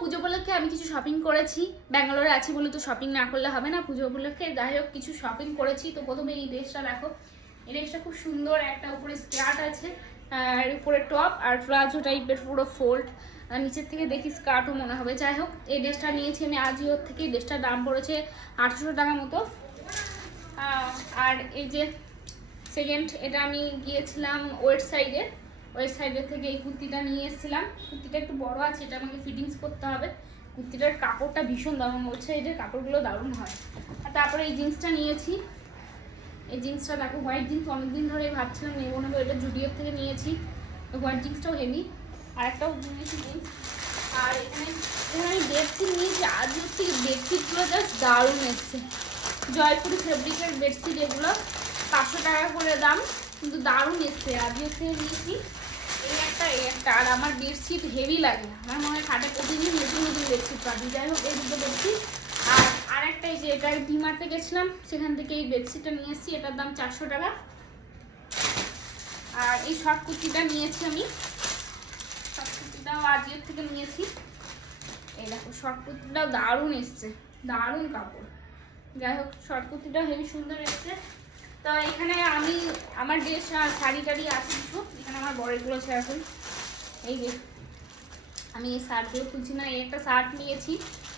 পুজো উপলক্ষে আমি কিছু শপিং করেছি, ব্যাঙ্গালোরে আছি বলে তো শপিং না করলে হবে না। পুজো উপলক্ষে যাই হোক, কিছু শপিং করেছি। তো প্রথমে এই ড্রেসটা দেখো। এই ড্রেসটা খুব সুন্দর, একটা উপরে স্কার্ট আছে, আর উপরে টপ আর প্লাজো টাইপের পুরো ফোল্ড আর নিচের থেকে দেখি স্কার্টও মনে হবে। যাই হোক, এই ড্রেসটা নিয়েছি আমি আজিওর থেকে। ড্রেসটার দাম পড়েছে আটশো টাকা মতো। আর এই যে সেকেন্ড এটা আমি গিয়েছিলাম ওয়েট ওয়েট সাইডের থেকে এই কুর্তিটা নিয়ে এসেছিলাম। কুর্তিটা একটু বড় আছে, এটা আমাকে ফিটিংস করতে হবে। কুর্তিটার কাপড়টা ভীষণ দারুণ ওয়েট সাইডের কাপড়গুলো দারুণ হয়। আর তারপরে এই জিন্সটা নিয়েছি। এই জিন্সটা দেখো হোয়াইট জিন্স অনেকদিন ধরে ভাবছিলাম নেব নেব এটা জুডিওর থেকে নিয়েছি। হোয়াইট জিন্সটাও হেভি আর একটাও নিয়েছি জিন্স। আর এখানে এখানে আমি বেডশিট নিয়েছি, আজ হচ্ছে বেডশিটগুলো জাস্ট দারুণ এসছে। জয়পুরি ফেব্রিকের বেডশিট এগুলো, পাঁচশো টাকা করে দাম। কিন্তু দারুণ এসছে আজকে থেকে নিয়েছি এই একটা এই একটা, আর আমার বেডশিট হেভি লাগে। আমার মনে হয় খাটে প্রতিদিন নতুন নতুন বেডশিট পাবি। যাই হোক, এই দুটো বেডশিট আর আরেকটা এই যে, এটা ডিমার্টে গেছিলাম, সেখান থেকে এই বেডশিটটা নিয়ে এসেছি, এটার দাম চারশো টাকা। আর এই শর্ট কুর্তিটা নিয়েছি আমি। শর্ট কুর্তিটাও আজিওর থেকে নিয়েছি। এই দেখো শর্ট কুর্তিটাও দারুণ এসছে, দারুণ কাপড়। যাই হোক শর্ট কুর্তিটাও হেভি সুন্দর এসছে। তো এখানে আমি, আমার ড্রেস শাড়ি টাড়ি আছে কিছু এখানে আমার বড়গুলো আছে এখন। এই যে, আমি এই শার্টগুলো খুলছি না, এই একটা শার্ট নিয়েছি।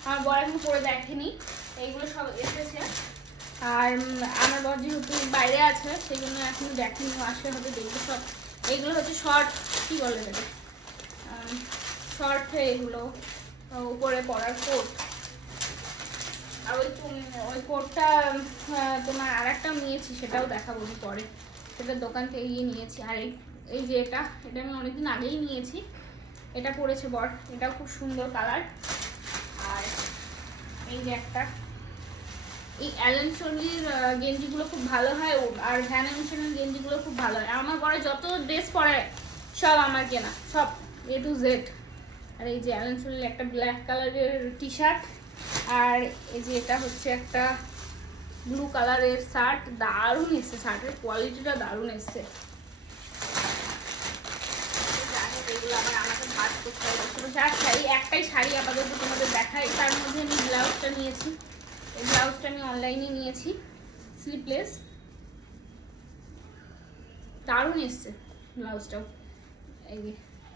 আমার বড় এখন পরে দেখেনি, এইগুলো সব এসেছে। আর আমার বর যেহেতু বাইরে আছে সেই জন্য এখন দেখেনি, আসলে হবে দেখব সব। এইগুলো হচ্ছে শর্ট কী বলে দেবে শর্ট এগুলো উপরে পরার কোট আর ওই ওই কোটটা তোমার আর একটাও নিয়েছি, সেটাও দেখাবো পরে। সেটা দোকান থেকে গিয়ে নিয়েছি। আর এই এই যে এটা এটা আমি অনেকদিন আগেই নিয়েছি। এটা পড়েছে বর, এটাও খুব সুন্দর কালার। আর এই যে একটা, এই অ্যালেন সোলির গেঞ্জিগুলো খুব ভালো হয়, ও- আর ভ্যান এমিশনের গেঞ্জিগুলো খুব ভালো হয়। আমার পরে যত ড্রেস পরে, সব আমার কেনা, সব, এ টু জেড। আর এই যে অ্যালেন সোলির একটা ব্ল্যাক কালারের টি শার্ট আর এই যে এটা হচ্ছে একটা ব্লু কালারের শার্ট দারুণ এসছে শার্টের কোয়ালিটিটা দারুণ এসছে। শাড়ি, একটাই শাড়ি আপাতত তোমাদের তার মধ্যে আমি ব্লাউজটা নিয়েছি। এই ব্লাউজটা আমি অনলাইনে নিয়েছি স্লিপলেস দারুণ ব্লাউজটাও। এই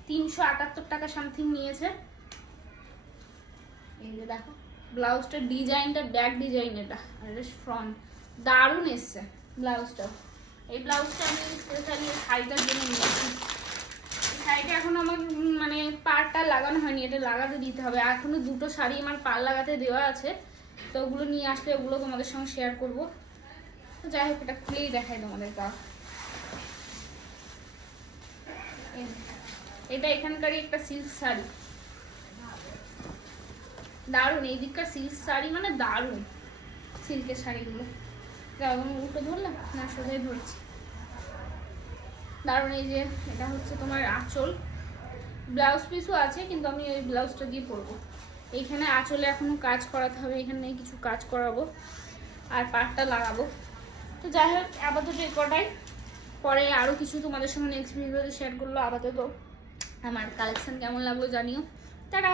তিনশো আটাত্তর টাকা সামথিং নিয়েছে। এই যে দেখো। ব্লাউজটার ডিজাইনটা, ব্যাক ডিজাইন এটা আর ফ্রন্ট দারুণ এসছে ব্লাউজটা। এই ব্লাউজটা আমি স্পেশালি শাড়িটার জন্য নিয়েছি। শাড়িটা এখন আমার মানে পাড়টা লাগানো হয়নি, এটা লাগাতে দিতে হবে। এখনও দুটো শাড়ি আমার পাড় লাগাতে দেওয়া আছে, তো ওগুলো নিয়ে আসলে ওগুলো তোমাদের সঙ্গে শেয়ার করব। তো যাই হোক, এটা খুলেই দেখাই তোমাদের গা এটা এখানকারই একটা সিল্ক শাড়ি। দারুণ, এই দিককার সিল্ক শাড়ি মানে দারুণ। সিল্কের শাড়িগুলো। আমি উল্টো ধরলাম? না, সোজাই ধরছি। দারুণ, এই যে এটা হচ্ছে তোমার আঁচল। ব্লাউজ পিসও আছে, কিন্তু আমি ওই ব্লাউজটা দিয়ে পরবো। এইখানে আঁচলে এখনও কাজ করাতে হবে এখানে কিছু কাজ করাবো। আর পাটটা লাগাবো। তো যাই হোক, আপাতত এ কটাই। পরে আরও কিছু তোমাদের সঙ্গে নেক্সট ভিডিওতে শেয়ার করল, আপাতত। আমার কালেকশান কেমন লাগল জানিও। তারা